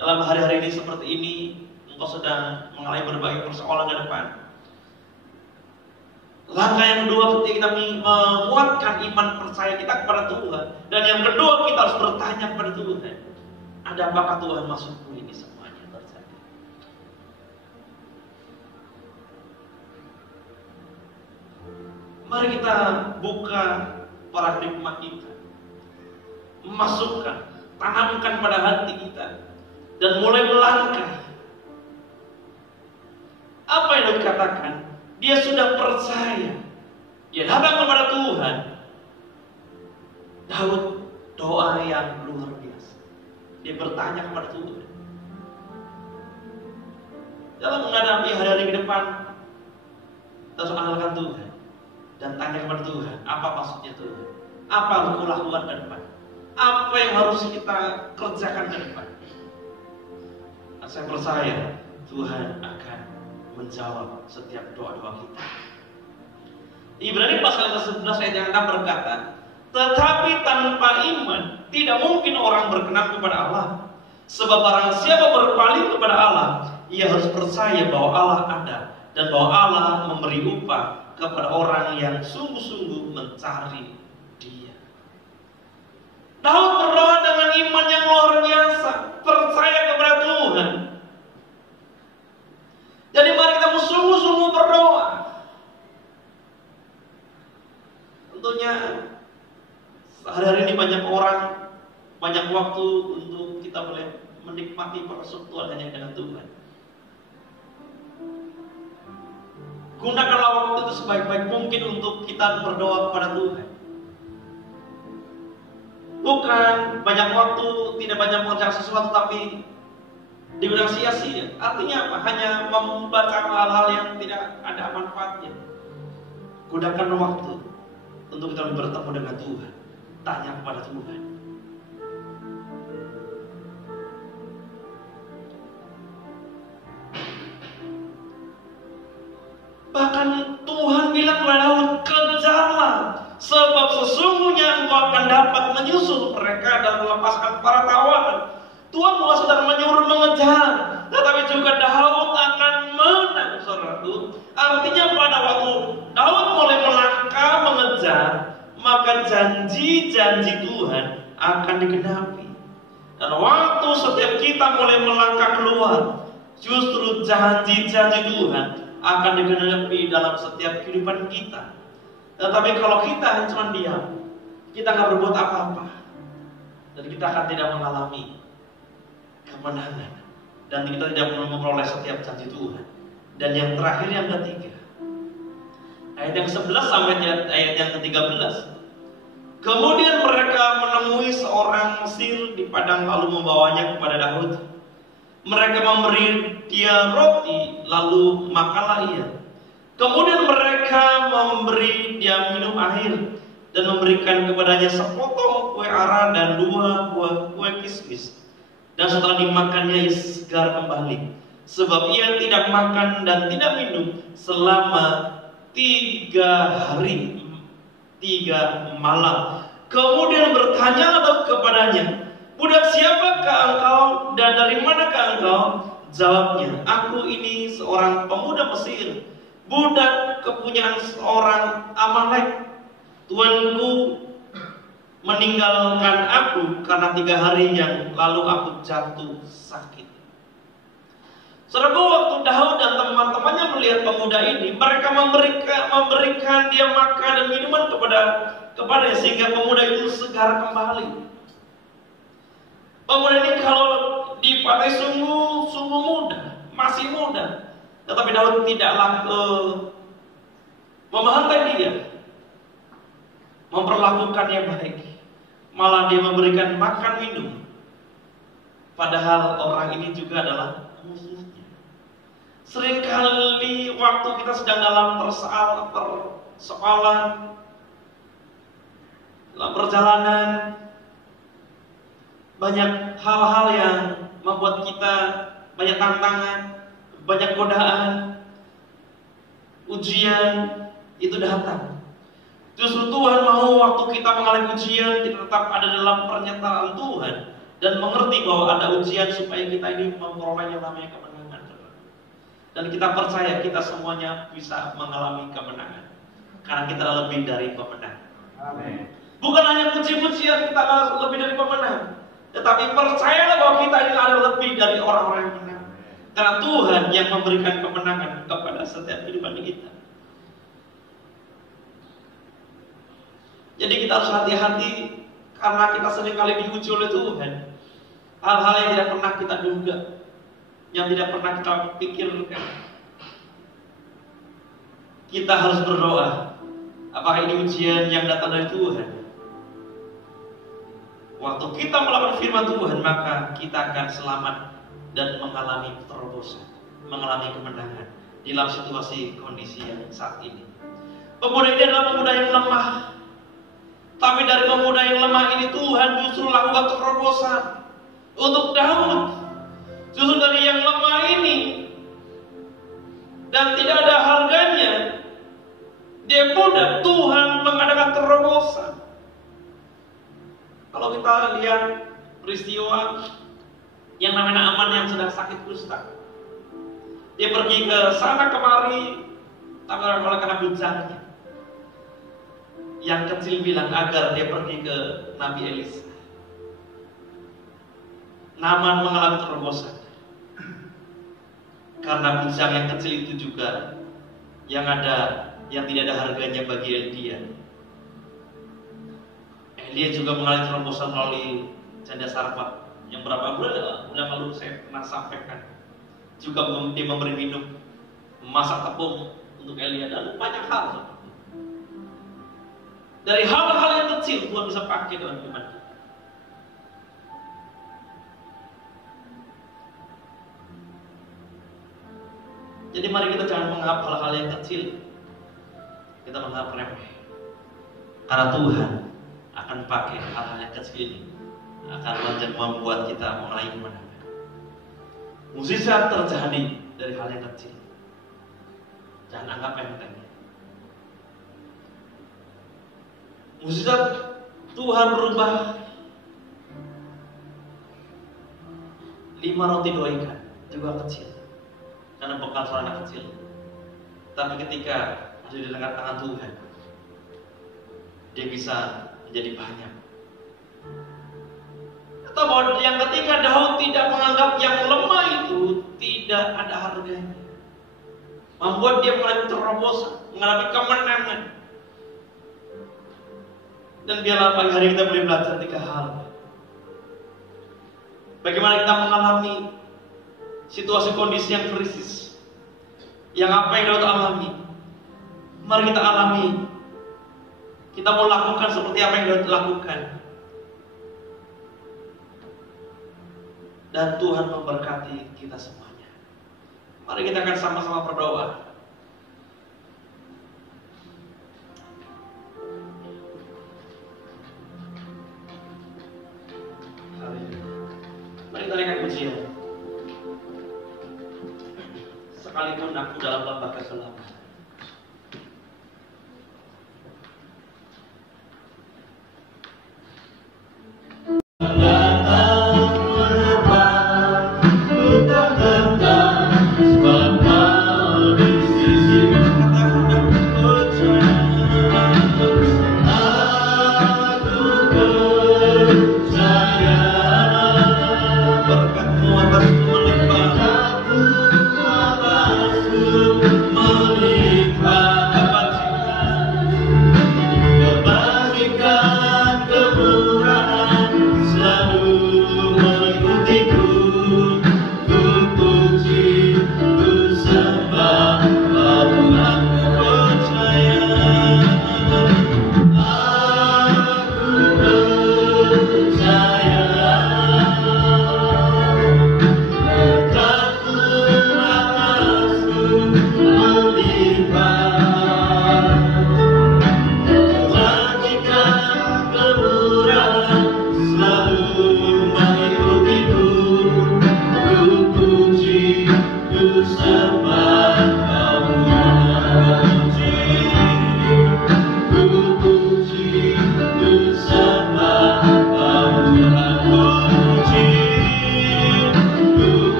dalam hari-hari ini seperti ini engkau sedang mengalami berbagai persoalan ke depan. Langkah yang kedua ketika kita menguatkan iman percaya kita kepada Tuhan, dan yang kedua kita harus bertanya kepada Tuhan, ada apakah Tuhan maksudku ini semuanya terjadi? Mari kita buka paradigma kita, masukkan, tanamkan pada hati kita, dan mulai melangkah. Apa yang dikatakan? Dia sudah percaya, dia datang kepada Tuhan. Daud doa yang luar biasa. Dia bertanya kepada Tuhan. Dalam menghadapi hari-hari ke depan, kita harus andalkan Tuhan. dan tanya kepada Tuhan, apa maksudnya Tuhan? Apa yang harus lakukan ke depan? Apa yang harus kita kerjakan ke depan? Dan saya percaya Tuhan akan menjawab setiap doa-doa kita. Ibrani pasal ke-11 ayat yang 6 berkata, tetapi tanpa iman tidak mungkin orang berkenan kepada Allah. Sebab barang siapa berpaling kepada Allah, ia harus percaya bahwa Allah ada dan bahwa Allah memberi upah kepada orang yang sungguh-sungguh mencari Dia. Daud berdoa dengan iman yang luar biasa, percaya kepada Tuhan. Jadi mari kita sungguh-sungguh berdoa. Tentunya hari-hari ini banyak orang, banyak waktu untuk kita boleh menikmati persekutuan hanya dengan Tuhan. Gunakanlah waktu itu sebaik-baik mungkin untuk kita berdoa kepada Tuhan. Bukan banyak waktu, tidak banyak mengerjakan sesuatu, tapi digunakan sia-sia. Artinya apa? Hanya membaca hal-hal yang tidak ada manfaatnya. Gunakan waktu untuk kita bertemu dengan Tuhan. Tanya kepada Tuhan. Bahkan Tuhan bilang kepada Daud, kejarlah, sebab sesungguhnya engkau akan dapat menyusul mereka dan melepaskan para tawanan. Tuhan bukan sedang menyuruh mengejar, tetapi juga Daud akan menang, saudaraku. Artinya pada waktu Daud mulai melangkah mengejar, maka janji-janji Tuhan akan digenapi. Dan waktu setiap kita mulai melangkah keluar, justru janji-janji Tuhan akan digenapi dalam setiap kehidupan kita. Tetapi kalau kita cuma diam, kita nggak berbuat apa-apa, dan kita akan tidak mengalami kemenangan, dan kita tidak memperoleh setiap janji Tuhan. Dan yang terakhir, yang ketiga, ayat yang 11 sampai ayat yang ke-13. Kemudian mereka menemui seorang Mesir di padang lalu membawanya kepada Daud. Mereka memberi dia roti, lalu makanlah ia. Kemudian mereka memberi dia minum air dan memberikan kepadanya sepotong kue ara dan 2 buah kue kismis. Dan setelah dimakannya ia segar kembali, sebab ia tidak makan dan tidak minum selama 3 hari 3 malam. Kemudian bertanya Daud kepadanya, budak siapakah engkau dan dari manakah engkau? Jawabnya, aku ini seorang pemuda Mesir, budak kepunyaan seorang Amalek. Tuanku meninggalkan aku karena 3 hari yang lalu aku jatuh sakit. Saudara, waktu Daud dan teman-temannya melihat pemuda ini, mereka memberikan dia makan dan minuman kepadanya sehingga pemuda itu segar kembali. Pemuda ini kalau dipandang sungguh muda, masih muda, tetapi Daud tidaklah membantai dia, memperlakukannya baik, malah dia memberikan makan minum. Padahal orang ini juga adalah musuhnya. Seringkali waktu kita sedang dalam persoalan, dalam perjalanan, banyak hal-hal yang membuat kita banyak tantangan, banyak godaan, ujian itu datang. Justru Tuhan mau waktu kita mengalami ujian, kita tetap ada dalam pernyataan Tuhan dan mengerti bahwa ada ujian supaya kita ini memperoleh yang namanya kemenangan. Dan kita percaya kita semuanya bisa mengalami kemenangan karena kita lebih dari pemenang. Amin. Bukan hanya puji-pujian kita lebih dari pemenang, tetapi percayalah bahwa kita ini adalah lebih dari orang-orang yang menang. Karena Tuhan yang memberikan kemenangan kepada setiap kehidupan kita. Jadi kita harus hati-hati karena kita seringkali diuji oleh Tuhan. Hal-hal yang tidak pernah kita duga, yang tidak pernah kita pikirkan. Kita harus berdoa, apakah ini ujian yang datang dari Tuhan? Waktu kita melakukan firman Tuhan, maka kita akan selamat dan mengalami terobosan, mengalami kemenangan dalam situasi kondisi yang saat ini. Pemuda ini adalah pemuda yang lemah. Tapi dari pemuda yang lemah ini Tuhan justru lakukan terobosan untuk Daud. Justru dari yang lemah ini dan tidak ada harganya, dia muda, Tuhan mengadakan terobosan. Kalau kita lihat peristiwa yang namanya Naaman yang sedang sakit kusta, dia pergi ke sana kemari, tapi oleh karena bujangnya, yang kecil bilang agar dia pergi ke Nabi Elisa. Naaman mengalami terobosan karena bujang yang kecil itu juga yang tidak ada harganya bagi Elia. Elia juga mengalami terobosan melalui janda Sarfat yang berapa bulan lalu saya pernah sampaikan. Juga dia memberi minum, memasak tepung untuk Elia dan banyak hal. Dari hal-hal yang kecil Tuhan bisa pakai dalam iman kita. Jadi mari kita jangan menganggap hal-hal yang kecil kita menganggap remeh. Karena Tuhan akan pakai hal-hal yang kecil ini akan membuat kita mengalami kemenangan. Mukjizat terjadi dari hal yang kecil. Jangan anggap enteng. Mukjizat Tuhan berubah 5 roti 2 ikan juga kecil karena bekal seorang anak kecil. Tapi ketika ada di lengan tangan Tuhan, dia bisa menjadi banyak. Atau bahwa yang ketika Daud tidak menganggap yang lemah itu tidak ada harganya, membuat dia mengalami terobosan, mengalami kemenangan. Dan biarlah pagi hari kita boleh belajar 3 hal. Bagaimana kita mengalami situasi kondisi yang krisis, yang apa yang Daud alami, mari kita alami. Kita mau lakukan seperti apa yang Daud lakukan. Dan Tuhan memberkati kita semuanya. Mari kita akan sama-sama berdoa. Mari kita naikkan pujian. Sekalipun aku dalam lembah kegelapan,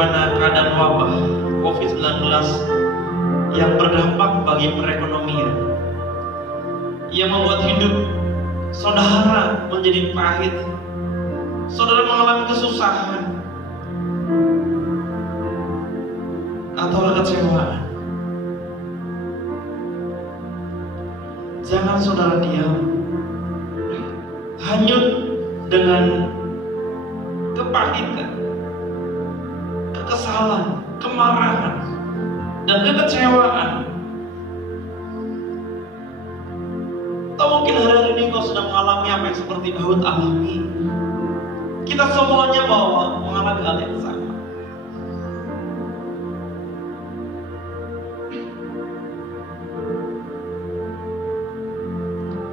bagaimana keadaan wabah COVID-19 yang berdampak bagi perekonomian, yang membuat hidup saudara menjadi pahit, saudara mengalami kesusahan atau kekecewaan. Jangan saudara diam, hanyut dengan kepahitan, kekesalan, kemarahan, dan kekecewaan. Atau mungkin hari ini kau sedang mengalami apa yang seperti Daud alami. Kita semuanya mengalami hal yang sama.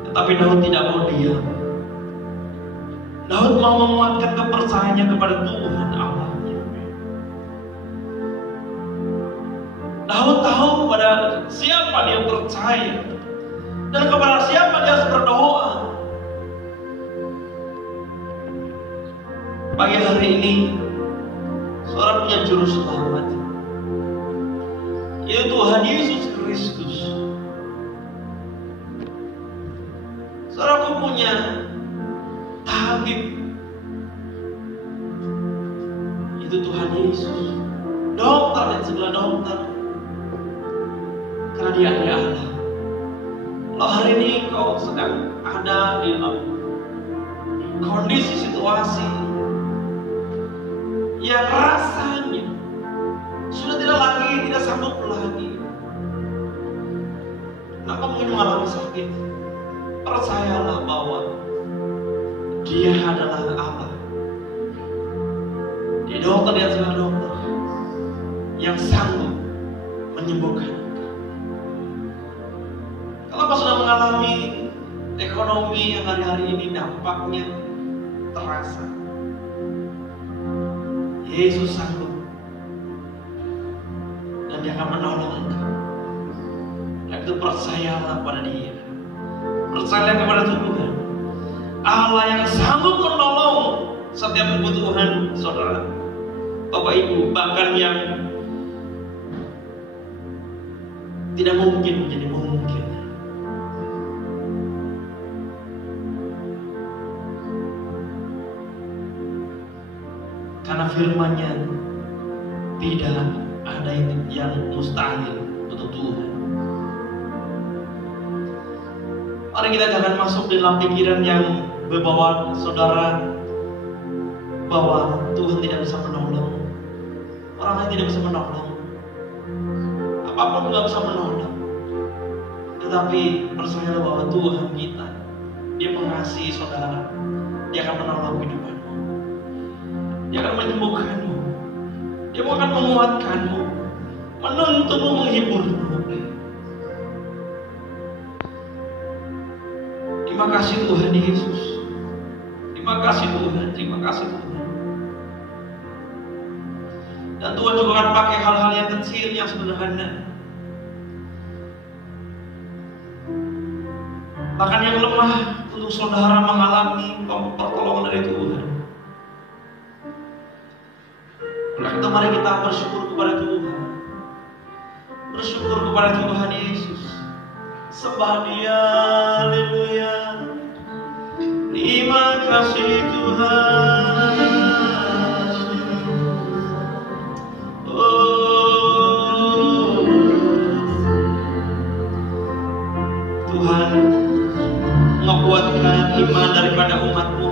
Tetapi Daud tidak mau diam. Daud mau menguatkan kepercayaannya kepada Tuhan Allahnya. Daud tahu kepada siapa dia percaya dan kepada siapa dia harus berdoa. Pagi hari ini saudara punya juru selamat, yaitu Tuhan Yesus Kristus. Saudaraku punya tabib, itu Tuhan Yesus, dokter dan segala dokter, karena Dia adalah Allah. Kalau hari ini kau sedang ada di dalam kondisi situasi yang rasanya sudah tidak sanggup lagi, kenapa mungkin mengalami sakit? Percayalah bahwa Dia adalah Allah. Dia dokter dan segala dokter yang sanggup menyembuhkan. Kalau kau sudah mengalami ekonomi yang hari-hari ini dampaknya terasa, Yesus sanggup dan Dia akan menolong engkau. Dan itu percayalah pada Dia. Percaya kepada Tuhan, Allah yang sanggup menolong setiap kebutuhan saudara, Bapak Ibu, bahkan yang tidak mungkin menjadi mungkin. Karena firman-Nya tidak ada yang mustahil untuk Tuhan. Mari kita jangan masuk dalam pikiran yang berbawa saudara bahwa Tuhan tidak bisa menolong, orang lain tidak bisa menolong, apapun tidak bisa menolong. Tetapi percayalah bahwa Tuhan kita, Dia mengasihi saudara, Dia akan menolong kehidupanmu, Dia akan menyembuhkanmu, Dia akan menguatkanmu, menuntunmu, menghiburmu. Terima kasih Tuhan Yesus. Terima kasih Tuhan. Terima kasih Tuhan. Dan Tuhan juga akan pakai hal-hal yang kecil, yang sederhana, bahkan yang lemah, untuk saudara mengalami pertolongan dari Tuhan. Oleh itu mari kita bersyukur kepada Tuhan. Bersyukur kepada Tuhan Yesus. Sembah Dia, haleluya. Terima kasih Tuhan. Oh, Tuhan, menguatkan iman daripada umat-Mu.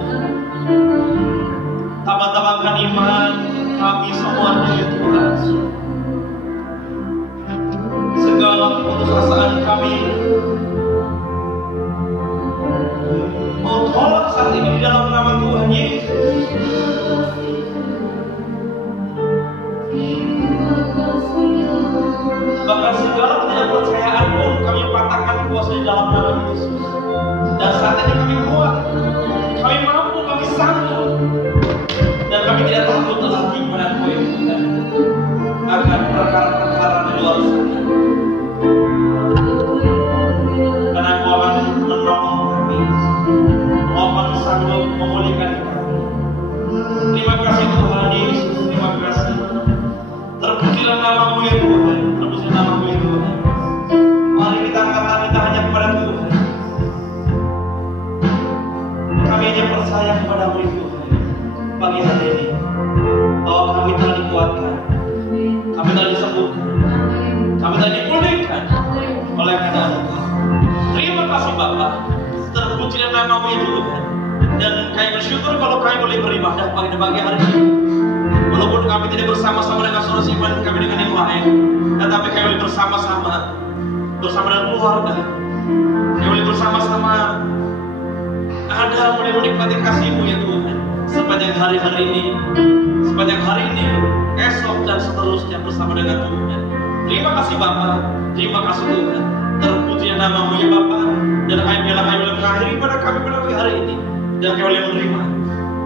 Tambah-tambahkan iman kami semuanya ya Tuhan. Segala keputusasaan kami mau tolak saat ini di dalam nama Tuhan Yesus. Bahkan segala ketidakpercayaan pun kami patahkan kuasa di dalam nama Yesus. Dan saat ini kami kuat, kami mampu, kami sanggup, dan kami tidak takut lagi pada Tuhan akan perkara-perkara di luar sana. Karena Kau akan menolong kami, Kau akan sanggup memulihkan kami. Terima kasih Tuhan Yesus, terima kasih. Terpujilah nama-Mu ya Tuhan, terpujilah nama-Mu ya Tuhan. Mari kita angkat kita hanya kepada Tuhan. Kami hanya percaya kepada-Mu ya Tuhan. Pagi hari ini, bahwa kami telah dikuatkan, kami telah disembuhkan, kami telah dipulihkan oleh karena Engkau. Terima kasih Bapa. Terpujilah nama-Mu ya Tuhan. Dan kami bersyukur kalau kami boleh beribadah pada pagi hari ini. Walaupun kami tidak bersama-sama dengan saudara simpan kami dengan yang lain, tetapi kami boleh bersama-sama dengan keluarga. Kami boleh bersama-sama ada mulai menikmati kasih-Mu ya Tuhan. Sepanjang hari-hari ini, esok dan seterusnya bersama dengan Tuhan. Terima kasih Bapa, terima kasih Tuhan. Terpuji nama-Mu ya Bapa. Dan kami boleh mengakhiri pada kami pada pagi hari ini. Dan kami boleh menerima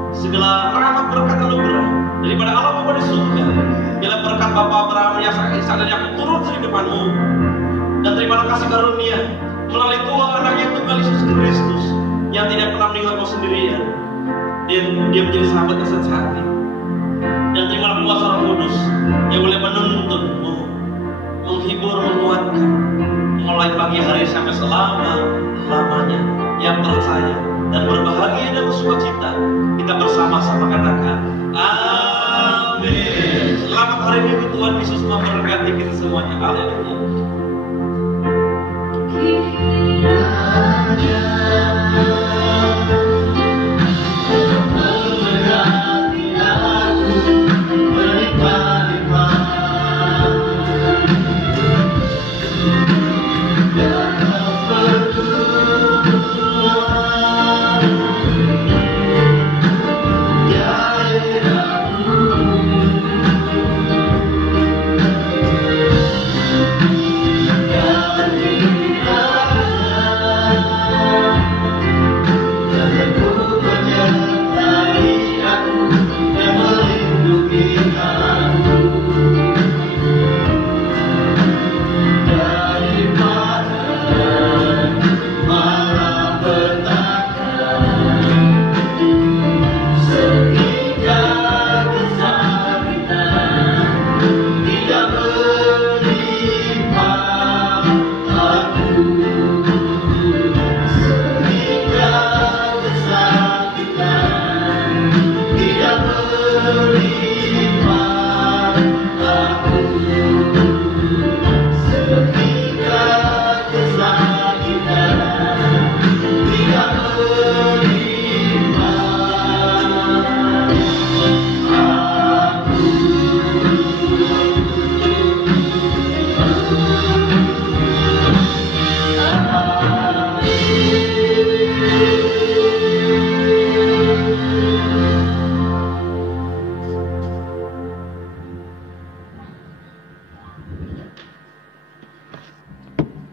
segala rahmat berkat anugerah daripada Allah Bapa di surga. Bila berkat Bapa Abraham yang Ishak dan Yakub turun di depan-Mu. Dan terima kasih karunia melalui Tuhan anaknya Tuhan Yesus Kristus yang tidak pernah meninggalkan Kau sendirian. Dia menjadi sahabat yang sejati. Dan terimalah kuasa Roh Kudus yang boleh menuntun-Mu, menghibur, menguatkan mulai pagi hari sampai selama-lamanya. Yang percaya dan berbahagia dan bersukacita kita bersama-sama katakan amin. Selamat hari Minggu, Tuhan Yesus memberkati kita semuanya. Haleluya.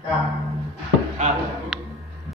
Kak.